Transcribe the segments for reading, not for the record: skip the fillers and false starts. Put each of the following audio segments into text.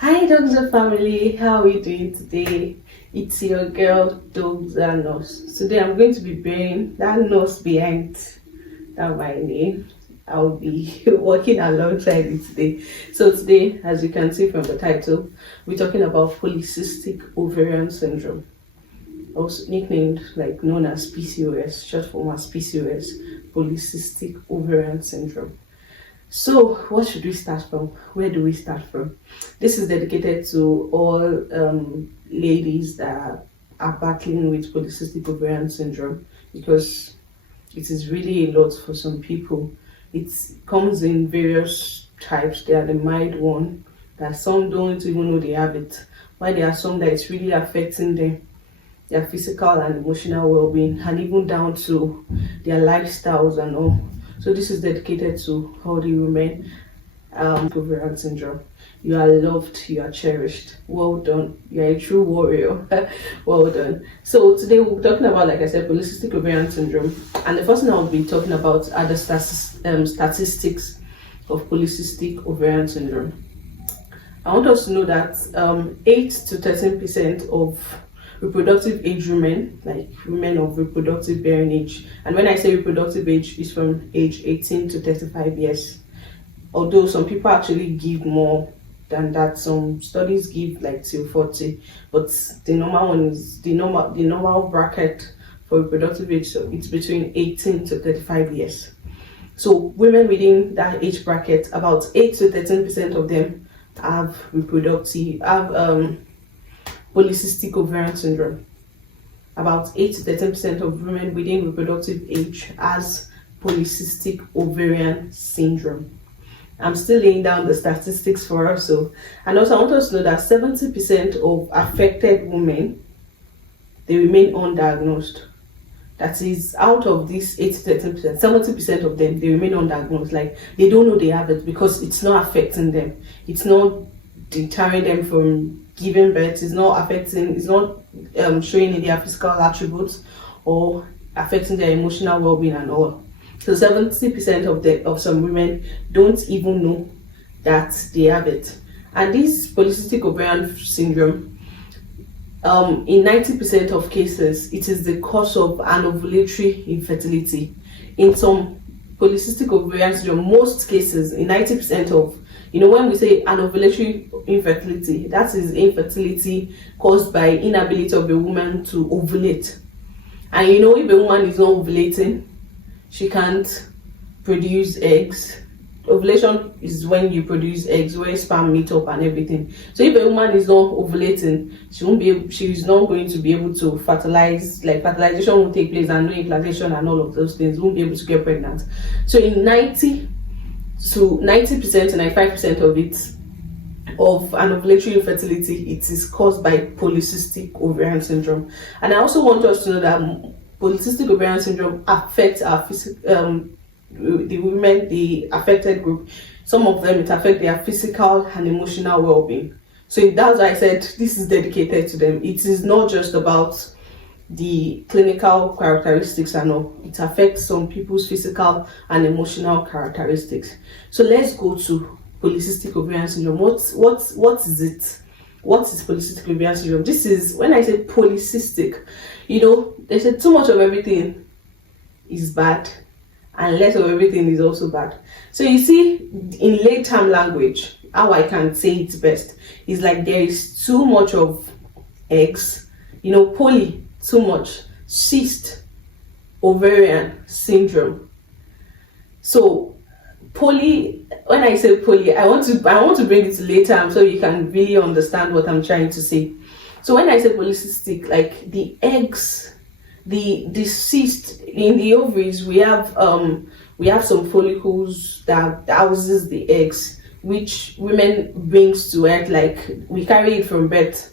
Hi Doxa family, how are we doing today? It's your girl Doxa Nurse. Today I'm going to be bearing that nurse behind that my name. I'll be working alongside it today. So today, as you can see from the title, we're talking about polycystic ovarian syndrome, also nicknamed like known as PCOS, short form as PCOS, polycystic ovarian syndrome. So, what should we start from? Where do we start from? This is dedicated to all ladies that are battling with polycystic ovarian syndrome because it is really a lot for some people. It comes in various types. There are the mild one that some don't even know they have it, while there are some that it's really affecting them, their physical and emotional well-being, and even down to their lifestyles and all. So this is dedicated to all the women ovarian syndrome. You are loved, you are cherished. Well done. You are a true warrior. Well done. So today we're talking about, like I said, polycystic ovarian syndrome. And the first thing I'll be talking about are the statistics of polycystic ovarian syndrome. I want us to know that 8 to 13% of reproductive age women, like women of reproductive bearing age, and when I say reproductive age, is from age 18 to 35 years. Although some people actually give more than that, some studies give like till 40, but the normal one is the normal bracket for reproductive age, so it's between 18 to 35 years. So women within that age bracket, about 8 to 13% of them have polycystic ovarian syndrome. About 8 to 13% of women within reproductive age has polycystic ovarian syndrome. I'm still laying down the statistics for us. And also I want us to know that 70% of affected women, they remain undiagnosed. That is, out of these 8 to 13%, 70% of them, they remain undiagnosed. Like, they don't know they have it because it's not affecting them. It's not deterring them from giving birth. It's not showing in their physical attributes or affecting their emotional well-being and all. So 70% of some women don't even know that they have it. And this polycystic ovarian syndrome, in 90% of cases, it is the cause of anovulatory infertility. In some polycystic ovarian syndrome, most cases, in 90% of, when we say anovulatory infertility, that is infertility caused by inability of a woman to ovulate. And if a woman is not ovulating, she can't produce eggs. Ovulation is when you produce eggs, where sperm meet up and everything. So if a woman is not ovulating, she's not going to be able to fertilize. Like, fertilization won't take place, and no implantation and all of those things, won't be able to get pregnant. So in 90% to 95% of it, of anovulatory infertility, it is caused by polycystic ovarian syndrome. And I also want us to know that polycystic ovarian syndrome affects our the women, the affected group. Some of them, it affects their physical and emotional well-being. So that's why I said this is dedicated to them. It is not just about the clinical characteristics and all. It affects some people's physical and emotional characteristics. So let's go to polycystic ovarian syndrome. What is it? What is polycystic ovarian syndrome? This is, when I say polycystic, they say too much of everything is bad and less of everything is also bad. So you see, in layterm language, how I can say it best is like there is too much of eggs, poly, too much, cyst, ovarian syndrome. So when I say poly, I want to bring it later so you can really understand what I'm trying to say. So when I say polycystic, like the eggs, the cyst in the ovaries, we have some follicles that houses the eggs, which women brings to earth. Like, we carry it from birth.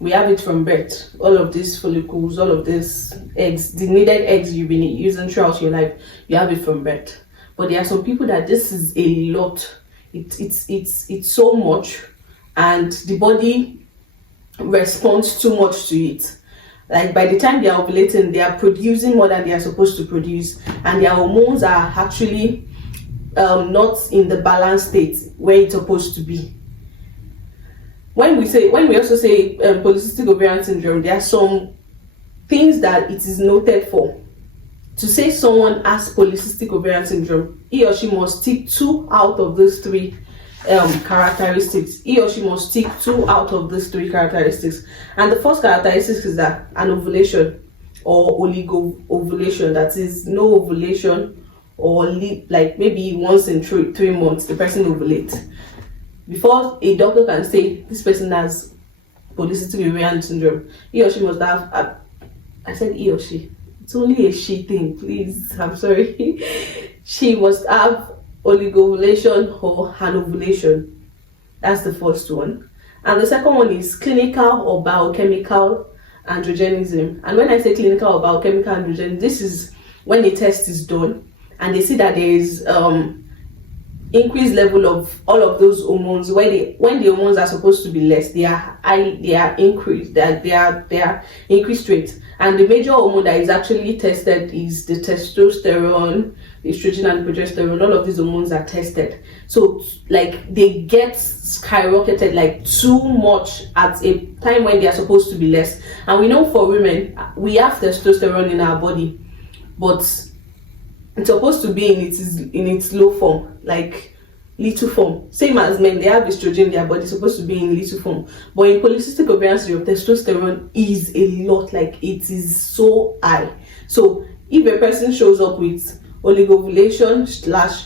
We have it from birth. All of these follicles, all of these eggs, the needed eggs you've been using throughout your life, you have it from birth. But there are some people that this is a lot. It's so much, and the body responds too much to it. Like, by the time they are ovulating, they are producing more than they are supposed to produce, and their hormones are actually not in the balanced state where it's supposed to be. when we also say polycystic ovarian syndrome, there are some things that it is noted for. To say someone has polycystic ovarian syndrome, he or she must tick 2 out of those 3 characteristics. He or she must tick 2 out of these 3 characteristics. And the first characteristic is that an ovulation or oligo-ovulation, that is no ovulation, or like maybe once in 3 months the person ovulates. Before a doctor can say this person has polycystic ovarian syndrome, he or she must have I said he or she, it's only a she thing, please, I'm sorry. She must have oligovulation or anovulation. That's the first one. And the second one is clinical or biochemical androgenism. And when I say clinical or biochemical androgenism, this is when a test is done and they see that there is increased level of all of those hormones. When the hormones are supposed to be less, they are increased. They are increased rate. And the major hormone that is actually tested is the testosterone, the estrogen, and progesterone. All of these hormones are tested. So like they get skyrocketed like too much at a time when they are supposed to be less. And we know for women, we have testosterone in our body, but it's supposed to be in its low form, like little form. Same as men, they have estrogen in their body, it's supposed to be in little form. But in polycystic ovarian syndrome, testosterone is a lot, like it is so high. So if a person shows up with oligovulation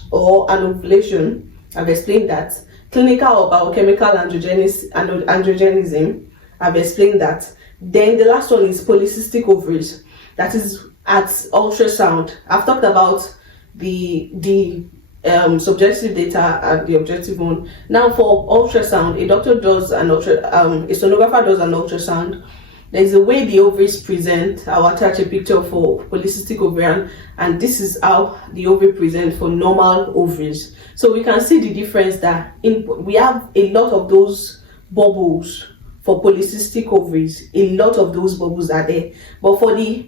/ or anovulation, I've explained that. Clinical or biochemical androgenism, I've explained that. Then the last one is polycystic ovaries, that is at ultrasound. I've talked about the subjective data and the objective one. Now for ultrasound, a doctor does a sonographer does an ultrasound. There's a way the ovaries present. I'll attach a picture for polycystic ovarian, and this is how the ovary present for normal ovaries. So we can see the difference that we have a lot of those bubbles for polycystic ovaries. A lot of those bubbles are there, but for the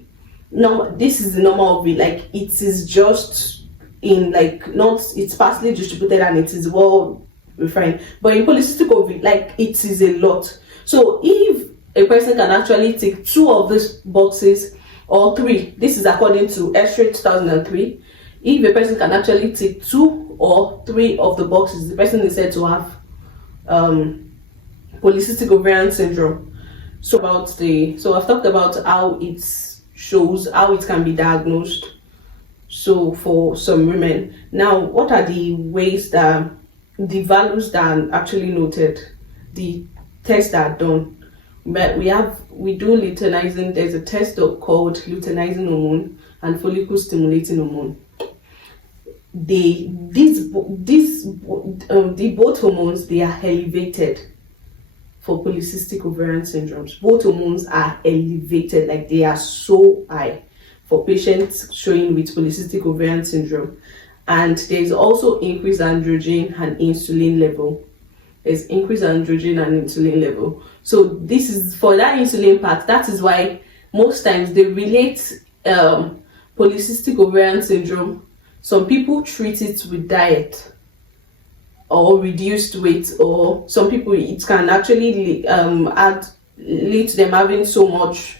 this is the normal ovary, like it is just in like not, it's partially distributed and it is well refined. But in polycystic ovary, like it is a lot. So if a person can actually take 2 of these boxes or 3, this is according to X-ray 2003, if a person can actually take 2 or 3 of the boxes, the person is said to have polycystic ovarian syndrome. So I've talked about how it shows, how it can be diagnosed. So for some women, now what are the ways that the values that are actually noted, the tests that are done? But we do luteinizing. There's a test called luteinizing hormone and follicle stimulating hormone. The both hormones, they are elevated for polycystic ovarian syndromes. Both hormones are elevated, like they are so high for patients showing with polycystic ovarian syndrome. And there's also increased androgen and insulin level. There's increased androgen and insulin level. So this is for that insulin part. That is why most times they relate polycystic ovarian syndrome. Some people treat it with diet or reduced weight, or some people it can actually lead to them having too much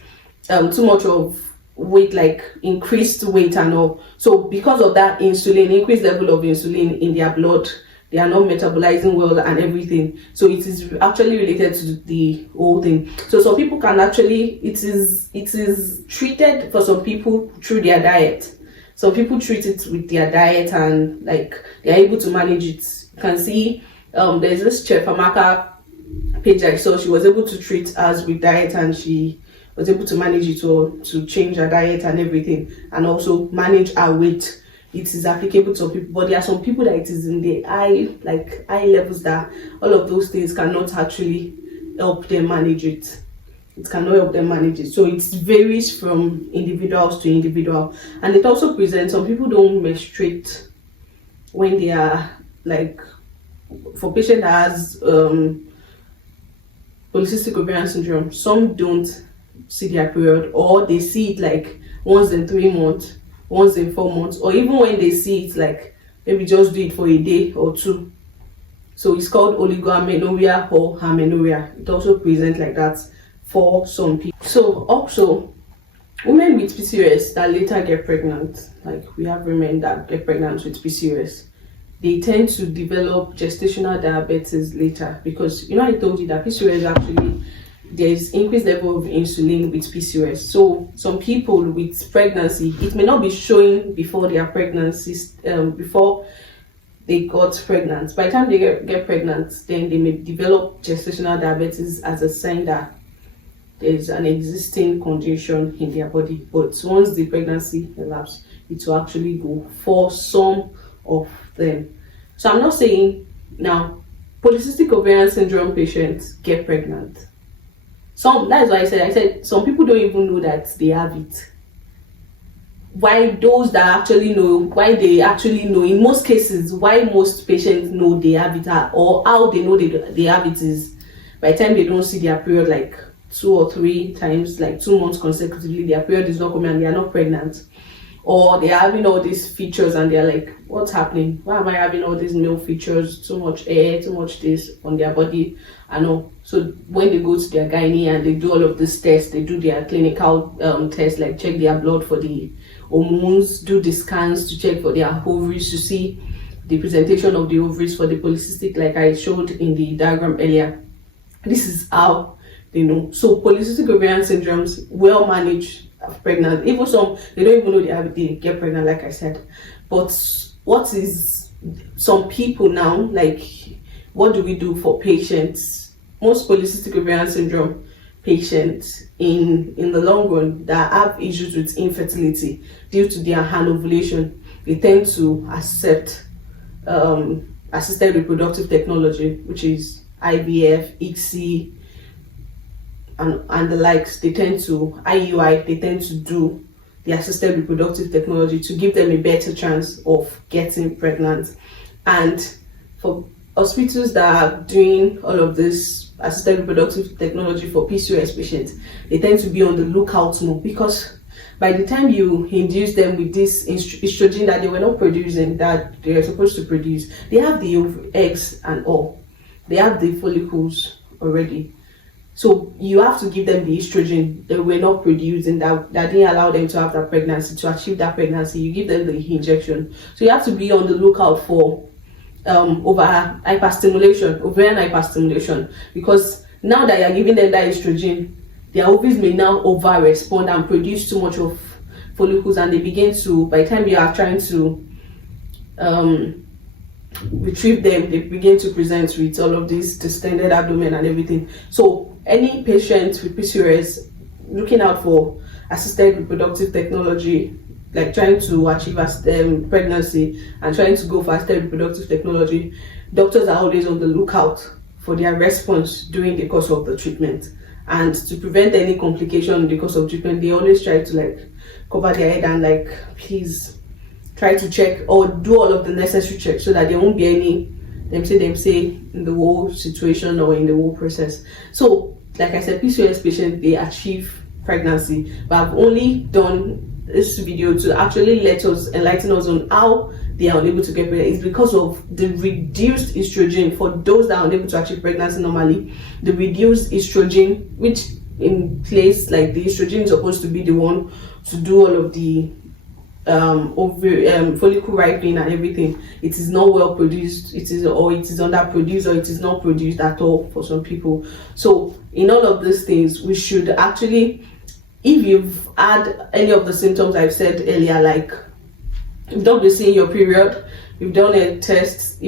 of weight, like increased weight and all. So because of that insulin, increased level of insulin in their blood, they are not metabolizing well and everything. So it is actually related to the whole thing. So some people can actually, it is treated for some people through their diet. Some people treat it with their diet and like they are able to manage it. You can see there's this Chef Amaka page I saw. She was able to treat us with diet and she was able to manage it or to change her diet and everything, and also manage her weight. It is applicable to some people, but there are some people that it is in the high levels that all of those things cannot actually help them manage it. It cannot help them manage it. So it varies from individuals to individual. And it also presents, some people don't menstruate when they are like, for patient that has polycystic ovarian syndrome, some don't see their period, or they see it like once in 3 months, once in 4 months, or even when they see it, like maybe just do it for a day or 2. So it's called oligoamenorrhea or amenorrhea. It also presents like that for some people. So also, women with PCOS that later get pregnant, like we have women that get pregnant with PCOS, they tend to develop gestational diabetes later, because I told you that PCOS actually, there's increased level of insulin with PCOS. So some people with pregnancy, it may not be showing before their pregnancies, before they got pregnant. By the time they get pregnant, then they may develop gestational diabetes as a sign that there's an existing condition in their body. But once the pregnancy elapses, it will actually go for some of them. So I'm not saying now polycystic ovarian syndrome patients get pregnant. That's why I said some people don't even know that they have it. Why those that actually know, why they actually know, in most cases, why most patients know they have it, or how they know they have it, is by the time they don't see their period like 2 or 3 times, like 2 months consecutively, their period is not coming and they are not pregnant, or they are having all these features and they're like, what's happening? Why am I having all these male features, too much hair, too much this on their body and all? So when they go to their gynae and they do all of these tests, they do their clinical tests, like check their blood for the hormones, do the scans to check for their ovaries, to see the presentation of the ovaries for the polycystic, like I showed in the diagram earlier. This is how they know. So polycystic ovarian syndromes, well managed, pregnant. Even some, they don't even know they get pregnant, like I said. But what is some people now, like, what do we do for patients? Most polycystic ovarian syndrome patients in the long run that have issues with infertility due to their anovulation, they tend to accept assisted reproductive technology, which is IVF, ICSI, and the likes. They tend to IUI, they tend to do the assisted reproductive technology to give them a better chance of getting pregnant. And for hospitals that are doing all of this assisted reproductive technology for PCOS patients, they tend to be on the lookout more, because by the time you induce them with this estrogen that they were not producing, that they are supposed to produce, they have the eggs and all, they have the follicles already. So you have to give them the estrogen they were not producing, that didn't allow them to have that pregnancy. To achieve that pregnancy, you give them the injection. So you have to be on the lookout for ovarian hyperstimulation, because now that you're giving them that estrogen, their ovaries may now over respond and produce too much of follicles, and they begin to, by the time you are trying to retrieve them, they begin to present with all of this distended abdomen and everything. So any patient with PCOS looking out for assisted reproductive technology, like trying to achieve pregnancy and trying to go for assisted reproductive technology, doctors are always on the lookout for their response during the course of the treatment. And to prevent any complication in the course of treatment, they always try to like cover their head and like, please try to check or do all of the necessary checks so that there won't be any them say in the whole situation or in the whole process. So like I said, PCOS patients, they achieve pregnancy, but I've only done this video to actually enlighten us on how they are unable to get pregnant. It's because of the reduced estrogen. For those that are unable to achieve pregnancy normally, the reduced estrogen, which in place, like the estrogen is supposed to be the one to do all of the follicle ripening and everything, it is not well produced, it is underproduced, or it is not produced at all for some people. So in all of these things, we should actually, if you've had any of the symptoms I've said earlier, like you've not been seeing your period, you've done a test,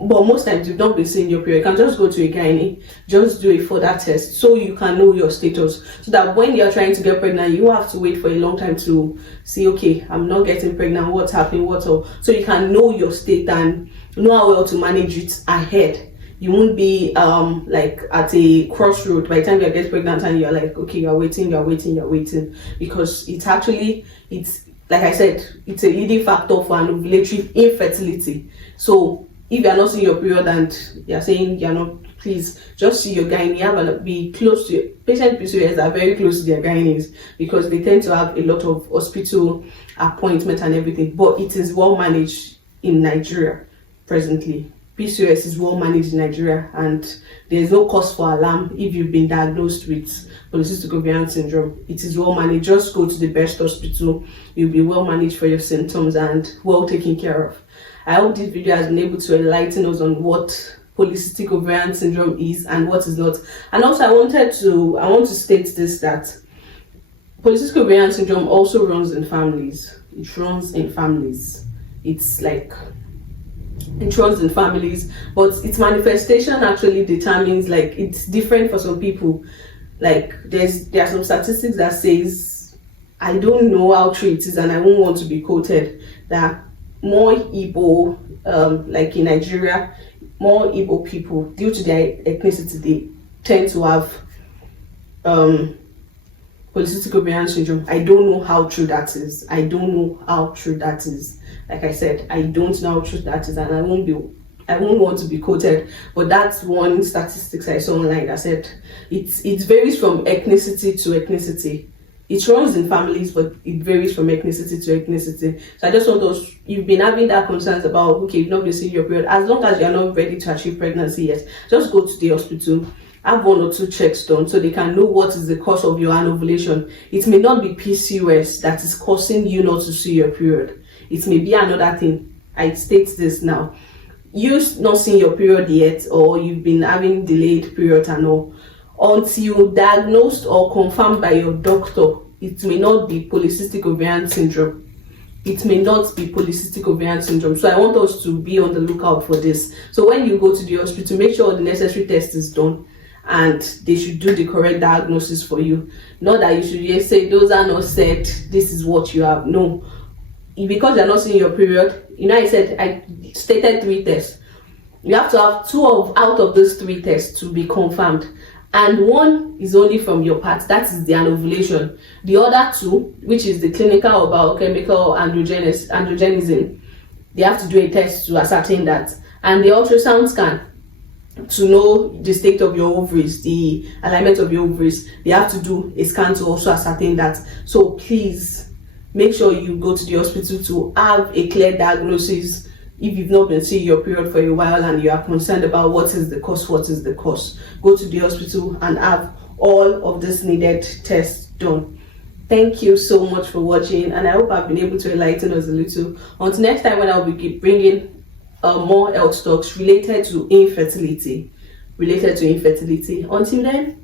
but most times you've not been seeing your period, you can just go to a gynae, just do a further test so you can know your status, so that when you're trying to get pregnant, you have to wait for a long time to see, okay, I'm not getting pregnant, what's happening, what's all, so you can know your state and know how well to manage it ahead. You won't be like at a crossroad by the time you get pregnant and you're like, okay, you're waiting, because it's like I said, it's a leading factor for an ovulatory infertility. So if you're not seeing your period and you're saying you're not, please just see your gynae. Be close to patient PCOS are very close to their gynaes, because they tend to have a lot of hospital appointments and everything. But it is well managed in Nigeria presently. PCOS is well managed in Nigeria, and there's no cause for alarm if you've been diagnosed with polycystic ovarian syndrome. It is well managed. Just go to the best hospital. You'll be well managed for your symptoms and well taken care of. I hope this video has been able to enlighten us on what polycystic ovarian syndrome is and what is not. And also I want to state this, that polycystic ovarian syndrome also runs in families. It runs in families. It runs in families, but its manifestation actually determines, like, it's different for some people. Like, there are some statistics that says, I don't know how true it is and I won't want to be quoted, that more Igbo, like in Nigeria, more Igbo people, due to their ethnicity, they tend to have polycystic ovarian syndrome. I don't know how true that is. Like I said, I don't know how true that is, and I won't want to be quoted. But that's one statistics I saw online that said it varies from ethnicity to ethnicity. It runs in families, but it varies from ethnicity to ethnicity. So I just want us, you've been having that concerns about, okay, you've not been seeing your period. As long as you're not ready to achieve pregnancy yet, just go to the hospital, have 1 or 2 checks done so they can know what is the cause of your anovulation. It may not be PCOS that is causing you not to see your period. It may be another thing. I state this now. You've not seen your period yet, or you've been having delayed period and all, until diagnosed or confirmed by your doctor, it may not be polycystic ovarian syndrome. It may not be polycystic ovarian syndrome. So I want us to be on the lookout for this. So when you go to the hospital, make sure the necessary test is done and they should do the correct diagnosis for you. Not that you should just say, those are not said, this is what you have. No. Because you're not seeing your period, I stated 3 tests. You have to have 2 out of those 3 tests to be confirmed. And 1 is only from your part, that is the anovulation. The other 2, which is the clinical or biochemical androgenism, they have to do a test to ascertain that. And the ultrasound scan, to know the state of your ovaries, the alignment of your ovaries, they have to do a scan to also ascertain that. So please, make sure you go to the hospital to have a clear diagnosis. If you've not been seeing your period for a while and you are concerned about what is the cause, go to the hospital and have all of this needed tests done. Thank you so much for watching, and I hope I've been able to enlighten us a little. Until next time, when I'll be bringing more health talks related to infertility. Until then,